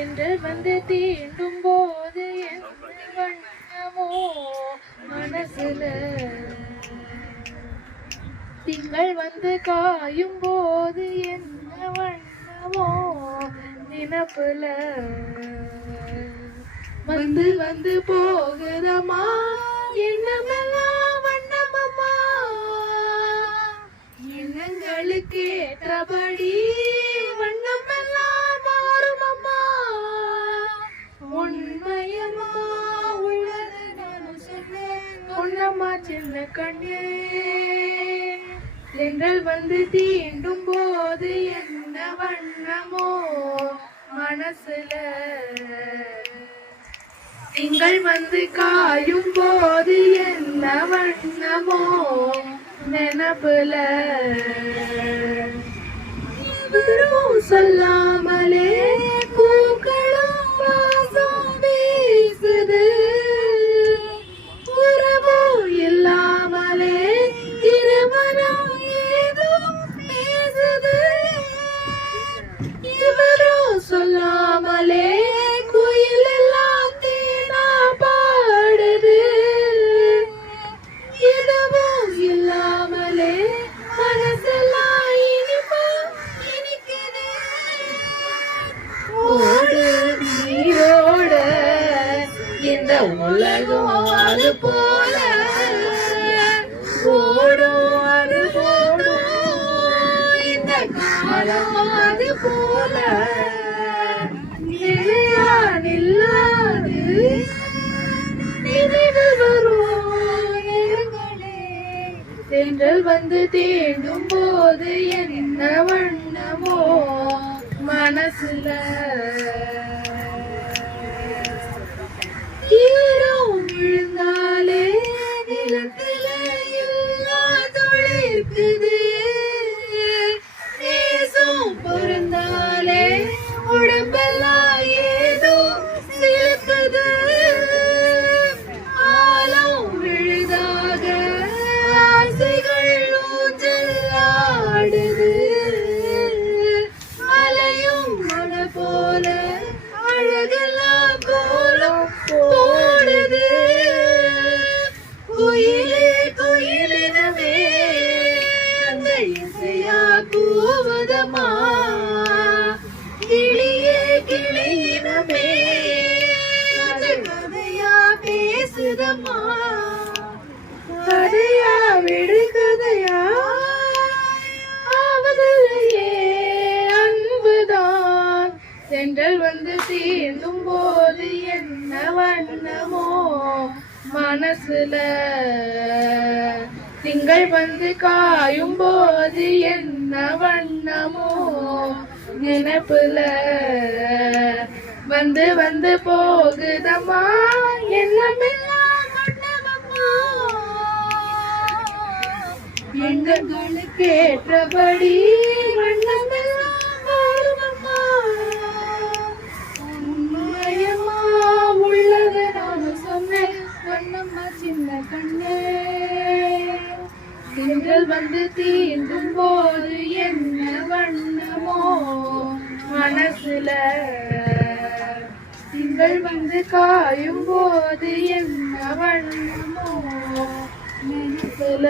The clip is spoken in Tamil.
என்று வந்து தீண்டும் போது என்ன வண்ணமோ மனசுல, திங்கள் வந்து காயும் போது என்ன வண்ணமோ நினப்புல, வந்து வந்து போகுதம்மா எண்ணமெல்லாம் வண்ணமம்மா, எண்ணங்களுக்கு ஏற்றபடி வண்ணமெல்லாம் மாறுமம்மா, உண்மையம்மா உள்ளது நான் சொன்னேன் பொன்னம்மா சின்ன கண்ணே, எங்கள் வந்து தீண்டும் போது என்ன வண்ணமோ மனசுல, திங்கள் வந்து காயும் போது என்ன வண்ணமோ நினப்புல, சொல்லாமலே பூக்களும் வாசம் வீசுது, உறவோ இல்லாமலே திருமணம் ஏதோ பேசுது, இவரோ சொல்லாமலே குயில் எல்லாம் தேனா பாடுது, எதுவும் இல்லாமலே மனசெல்லாம் இனிப்பா இனிக்குது, ஓடு நீரோட இந்த உலகம் அது போல ஓடும், அது போடும் இந்த காலம் அது போல, நிலையா நில்லாது நினைவு வரும் நேரங்களே, தென்றல் வந்து தீண்டும் போது என்ன வண்ணமோ மனசுல, ஈரம் விழுந்தாலே நிலத்தில எல்லா தொழிற்குது, நேசம் பொருந்தாலே உடம்பெல்லாம் ஏதோ சிலுக்குது, ஆழம் விழுதாக ஆசைகள் ஊஞ்சல் ஆடுது, மலையும் மன போல அழகெல்லாம் கோலம் போடுது, குயிலே குயிலினமே அந்த இசையா கூவதமா, கிளியே கிளியினமே அது கதையா பேசுதம்மா, கதையா விடு கதையா ஆவதில்லையே அன்புதான், தென்றல் வந்து தீண்டும் போது என்ன வண்ணமோ மனசுல, திங்கள் வந்து காயும் போது என்ன வண்ணமோ நினைப்புல, வந்து வந்து போகுதம்மா எண்ணமெல்லாம் வண்ணமம்மா, எண்ணங்களுக்கு ஏற்றபடி வண்ணமெல்லாம் மாறுமம்மா, உண்மையம்மா உள்ளது நான் சொன்னேன் வண்ணம்மா சின்ன கண்ணே, திங்கள் வந்து தீண்டும் போது என்ன வண்ணமோ மனசுல, திங்கள் வந்து காயும் போது என்ன வண்ணமோ மனசுல.